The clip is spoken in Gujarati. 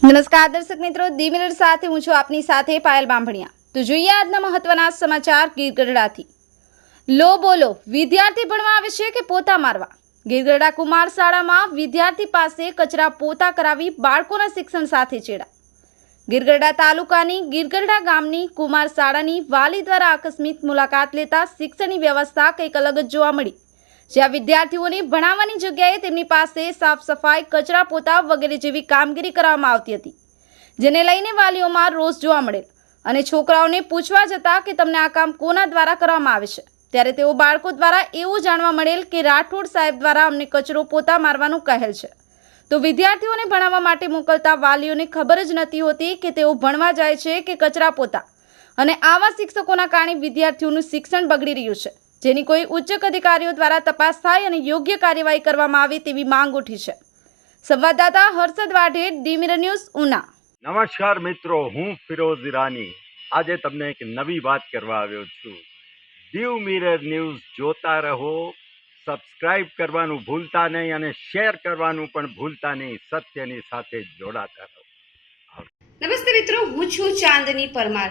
નમસ્કાર દર્શક મિત્રો દિમિલર સાથે હું છું આપની સાથે પાયલ બાંભણિયા. તો જોઈએ આજના મહત્વના સમાચાર ગીરગઢડાથી. લો બોલો, વિદ્યાર્થી ભણવા આવે છે કે પોતા મારવા? ગીરગઢડા કુમાર શાળામાં વિદ્યાર્થી પાસે કચરા પોતા કરાવી બાળકોના શિક્ષણ સાથે ચેડા ગીરગઢડા તાલુકાની ગીરગઢડા ગામની કુમાર શાળાની વાલી દ્વારા આકસ્મિક મુલાકાત લેતા શિક્ષણની વ્યવસ્થા કંઈક અલગ જ જોવા મળી. જ્યાં વિદ્યાર્થીઓને ભણાવવાની જગ્યાએ તેમની પાસે સાફ સફાઈ, કચરા પોતા વગેરે જેવી કામગીરી કરવામાં આવતી હતી, જેને લઈને વાલીઓમાં રોષ જોવા મળેલ અને છોકરાઓને પૂછવા જતા કે તમને આ કામ કોના દ્વારા કરવામાં આવે છે? ત્યારે તેઓ બાળકો દ્વારા એવું જાણવા મળેલ કે રાઠોડ સાહેબ દ્વારા અમને કચરો પોતા મારવાનું કહેલ છે. તો વિદ્યાર્થીઓને ભણાવવા માટે મોકલતા વાલીઓને ખબર જ નથી હોતી કે તેઓ ભણવા જાય છે કે કચરા પોતા. અને આવા શિક્ષકોના કારણે વિદ્યાર્થીઓનું શિક્ષણ બગડી રહ્યું છે. જેની કોઈ ઉચ્ચ અધિકારીઓ દ્વારા તપાસ થાય અને યોગ્ય કાર્યવાહી કરવામાં આવે તેવી માંગ ઉઠી છે. સંવાદદાતા હર્ષદ વાઢે ડીમીર ન્યૂઝ ઉના. નમસ્કાર મિત્રો હું ફિરોઝ ઈરાની. આજે તમને એક નવી વાત કરવા આવ્યો છું. દીવ મિરર ન્યૂઝ જોતા રહો સબસ્ક્રાઇબ કરવાનું ભૂલતા નહીં અને શેર કરવાનું પણ ભૂલતા નહીં સત્યની સાથે જોડાતા રહો. નમસ્તે મિત્રો હું છું ચાંદની પરમાર.